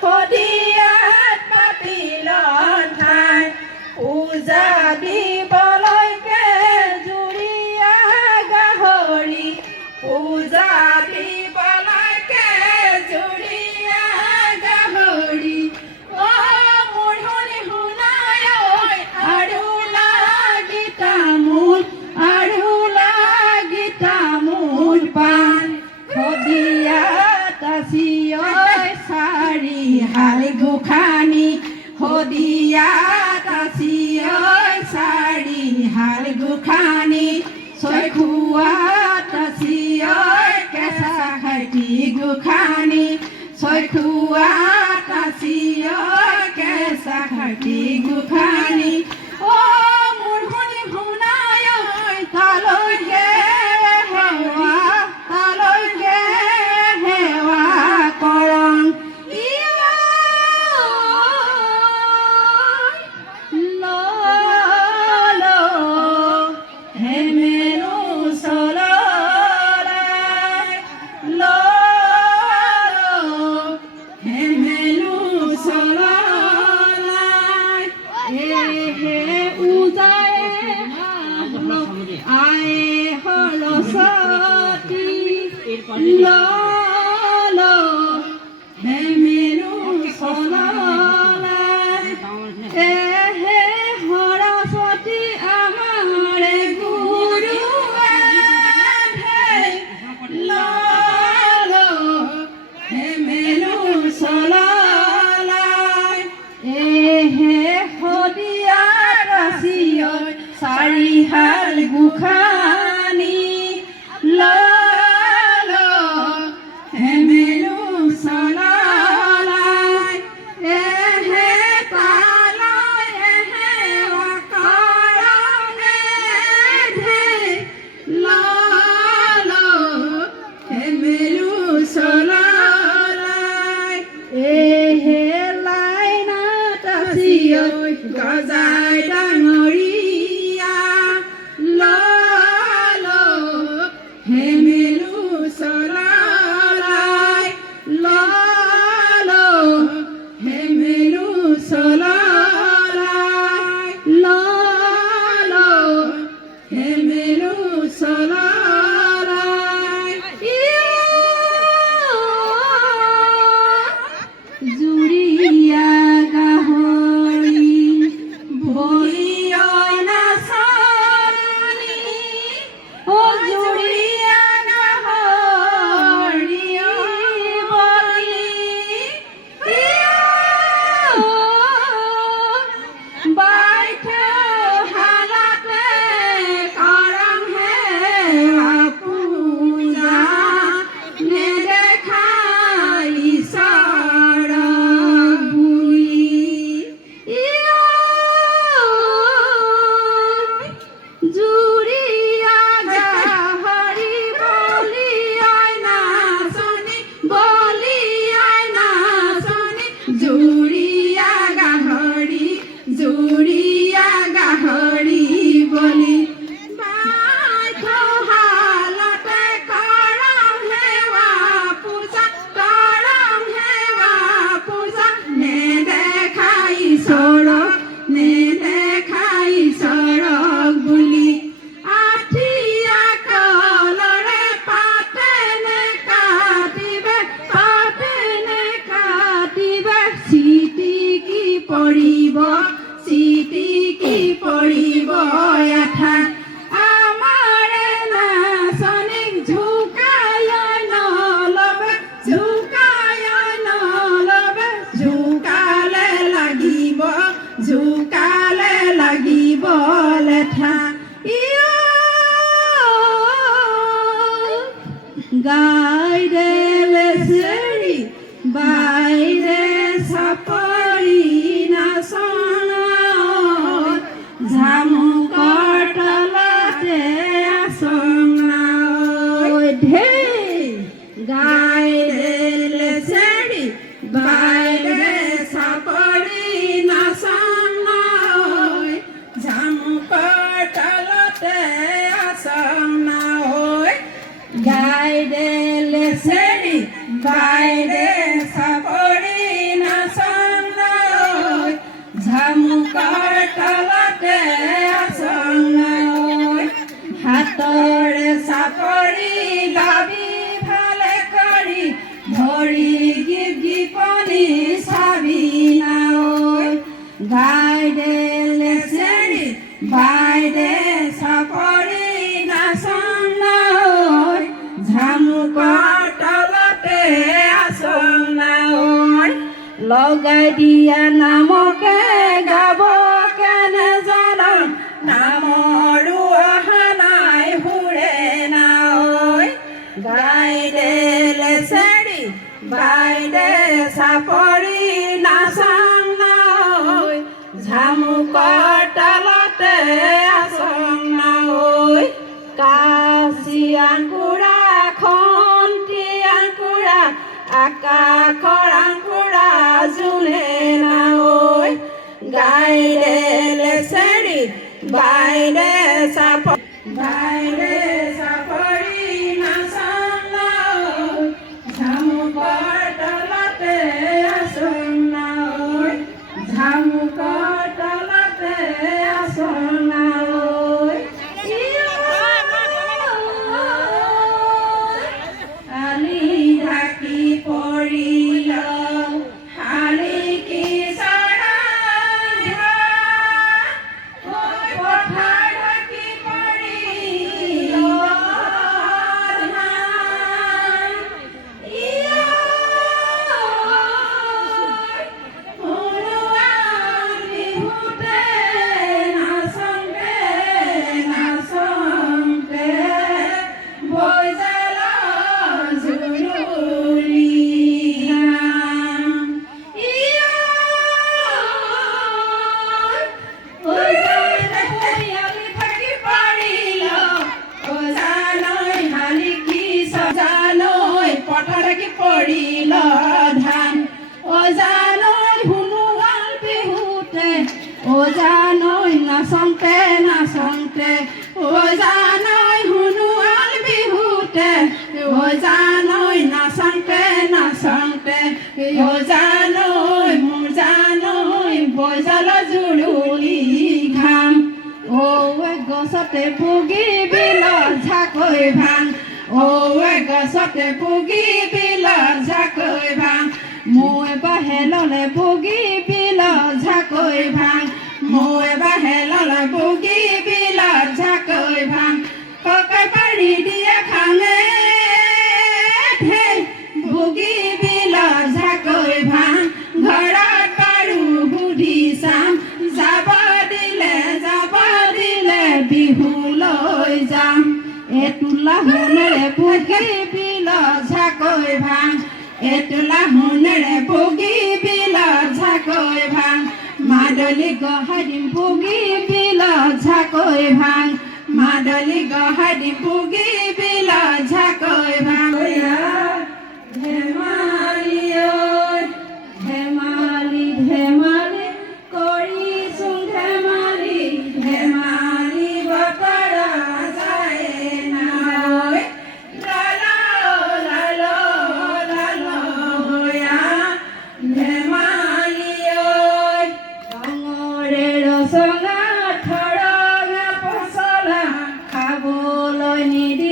শদিয়াত পাতিল ঠাই পূজা দিবলৈকে জুৰীয়া গাহৰি পূজা দিবলৈকে জুৰীয়া গাহৰি মোৰ শুনি শুনাই আৰু লাগি তামোল পাণ শদিয়াত আছি চাৰি হাল গোসানী শদিয়াত আছি চাৰি হাল গোসানী ছয়খোৱাত আছি কেঁচা খাটি গোসানী ছয়খোৱাত আছি কেঁচা খাটি গোসানী মোৰ শুনি শুনাই তালৈকে সেৱা কৰং সৰস্বতী আমাৰে শদিয়াত আছি চাৰি হাল গোসানী গজাই ডাঙৰীয়া হেমেলু চলাই হেমেলু চলাই হেমেলু চলাই জুৰীয়া গাহৰি বলিয়ই নাচনি জুৰীয়া গাহৰি বলি বাইথ হালাতে কৰং সেৱা পূজা নেদেখাই জুৰীয়া গাহৰি বলি বাইথ হালতে কৰং সেৱা পূজা নেদেখাই চৰক বুলি আঠিয়া কলৰে পাতেনে কাটিবে চিটিকি পৰিব এঠা আমাৰে নাচনীক ঝুকাই নলবে ঝুকালে লাগিব লেঠা গাইৰে লেচেৰি বাইৰে চাপৰি নাচন ঝামুকৰ তলতে আসন গাইৰে লেচেৰি বাইৰে চাপৰি নাচন ঝামুকৰ তলতে আসন গাইৰে লেচেৰি বাইৰে চাপৰি চাবি না ঐ গাই দে লেচেৰি বাই দে চাপৰি নাচন না ঐ ঝামুকৰ তলতে আচন না ঐ লগাই দিয়া নামকে গাব কেনে জান নামৰো অহা নাই সুৰে না ঐ গাই দে লেচেৰি বাই দে চাপৰি নাচন না ঐ ঝামুকৰ তলতে আচন না ঐ কাঁচি আংকুৰা খন্তি আংকুৰা আকাশৰ আংকুৰা জোনে না ঐ গাই দে লেচেৰি বাই দে চাপৰি নাচন না ঐ ঝামুকৰ তলতে আচন না ঐ ঝামুকৰ তলতে আচন না ঐ আলি ঢাকি পৰিল শালিকি চৰাই পথাৰ ঢাকি পৰিল ধান সোণোৱাল বিহুতে নাচন্তে নাচন্তে বৈজাল জুৰুলি পৰিল ধান অজানৈ সোণোৱাল বিহুতে অজানৈ নাচন্তে নাচন্তে অজানৈ সোণোৱাল বিহুতে অজানৈ নাচন্তে নাচন্তে অজানৈ মোৰ জানৈ বৈজাল জুৰুলি ঘাম ঐ গছতে পুগি বিলত ঝাকৈ ভাং ঐ গছতে পুগি বিলত ঝাকৈ ভাং মই বাহেললে পুগি বিলত ঝাকৈ ভাং মই বাহেললে পুগি বিলত ঝাকৈ ভাং ককাই পাৰি দিয়ে খাঙে ঢেৰ পুগি বিলত ঝাকৈ ভাং ঘৰত বাৰু সুধি চাম যাব দিলে বিহুলৈ যাম এটোলা সোণেৰে পুগি বিলত ঝাকৈ ভাং এটোলা সোণেৰে পুগি বিলত ঝাকৈ ভাং মাদলি গহাই দিম পুগি বিলত ঝাকৈ ভাং মাদলি গহাই দিম পুগি বিলত ঝাকৈ ভাং ধেমালি ঐ ধেমালি ধেমালি কৰিছোং ধেমালি ধেমালি বতৰা যায় না ঐ লালা লালা লালা হৈয়া ধেমালি ঐ ডাঙৰে ৰচনা ঠৰঙা পচলা খাবলৈ নিদি